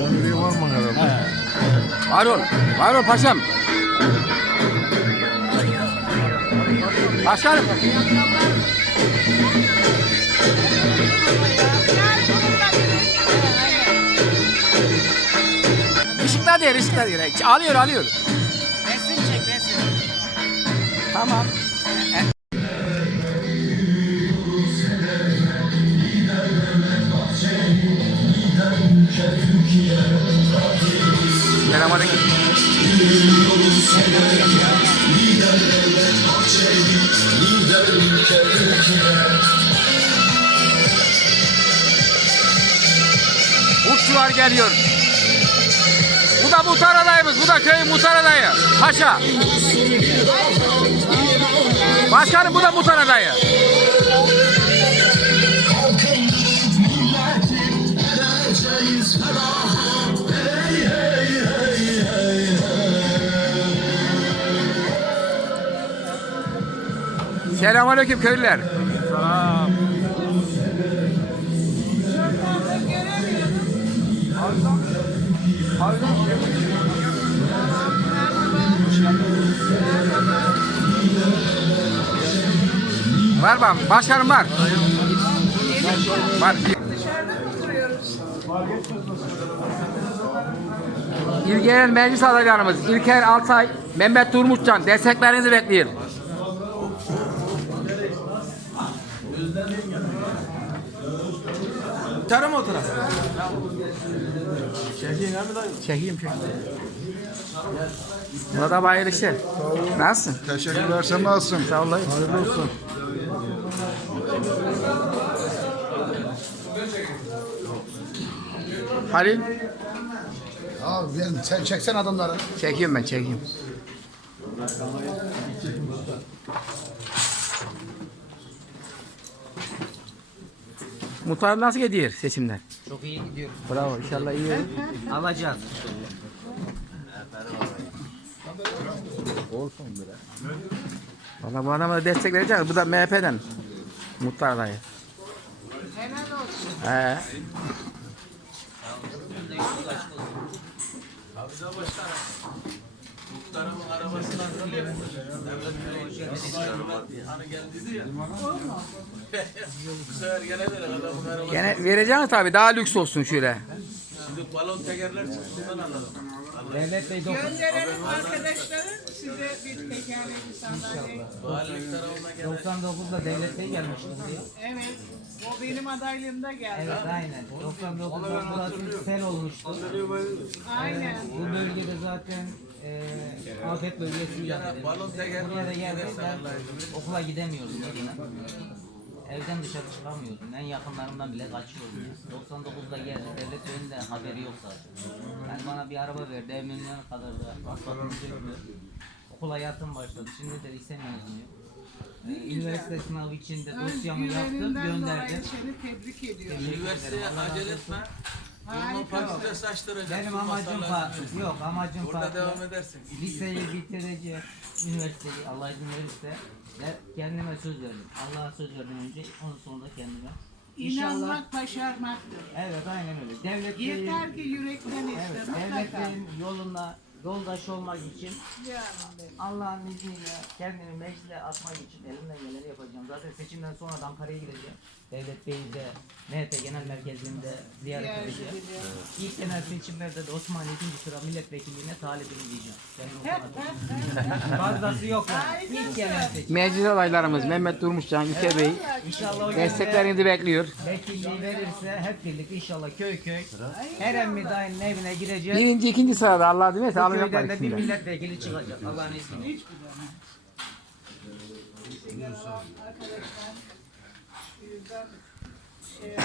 Kameriye var mı herhalde? Var ol. Var ol paşam. Başkanım. Işıklar değil, ışıklar değil. Alıyor, alıyor. Resim çek resim. Tamam. Selamünaleyküm. Uççular geliyor. Bu da muhtar adayımız. Bu da köyün muhtar adayı. Paşa. Başkanım bu da muhtar adayı. Selamünaleyküm köylüler. Var mı? Başkanım var. Var. İlgilenen meclis adaylarımız İlker Altay, Mehmet Durmuşcan desteklerinizi bekliyor. Tarım oturan. Çekeyim çekeyim. Burada hayırlı işler. Nasılsın? Teşekkürler. Sen nasılsın? Sağ ol. Hayırlı olsun. Halil. Abi ben, sen çeksen adamları. Çekiyorum ben çekeyim. Muhtar nasıl gidiyor seçimler? Çok iyi gidiyor. Bravo inşallah iyi olur. Alacağız. Valla bu adama da destek vereceğiz. Bu da MHP'den. Muhtar adayı. Helal olsun. He. Gene vereceğim tabii daha lüks olsun şöyle. Devlet Bey dokuz. Gönderelim arkadaşları size bir tekerlekli sandalye. 99'da Devlet Bey gelmişti buraya. Evet. O benim adaylığımda geldi. Evet aynen. 99'da burası sel olmuştu. Aynen. Bu bölgede zaten e, afet bölgesi yani. Buraya da geldik ben okula gidemiyordum yine. Evden dışarı çıkamıyordum. En yakınlarımdan bile kaçıyordum. ya. 99'da geldi. Devlet Bey'in de haberi yok zaten. Yani bana bir araba verdi. Evimin yanına kadar da asfaltını döktü. Okul hayatım başladı. Şimdi de lise mezunuyum. Üniversite sınavı için de dosyamı yaptım, gönderdim. dolayı seni tebrik ediyorum. Üniversiteye acele etme. Bunun partide saçtıracaksın. Benim amacım fa yok amacım Burada farklı. devam edersin. Liseyi bitireceğim, üniversiteyi Allah izin verirse ve kendime söz verdim. Allah'a söz verdim önce, onun sonra kendime. İnşallah. İnanmak başarmaktır. Evet aynen öyle. Devlet Bey'in, Yeter ki yürekten iste evet, mutlaka. Bey'in yoluna yoldaş olmak için. Allah'ın izniyle kendimi meclise atmak için elimden geleni yapacağım. Zaten seçimden sonra da Ankara'ya gideceğim. Devlet Bey'i de MHP Genel Merkezi'nde ziyaret edeceğim. İlk genel seçimlerde de Osmanlı ikinci sıra milletvekilliğine talibim diyeceğim. Benim. Fazlası yok yani. İlk genel seçim. Meclis adaylarımız Mehmet Durmuşcan, İlker Bey İnşallah o desteklerinizi bekliyor. vekilliği verirse hep birlikte inşallah köy köy her emmi dayının evine gireceğiz. Birinci, ikinci sırada Allah dilerse Bu alacaklar köyden de bir içinden. milletvekili çıkacak Allah'ın izniyle. Arkadaşlar, yüzden şey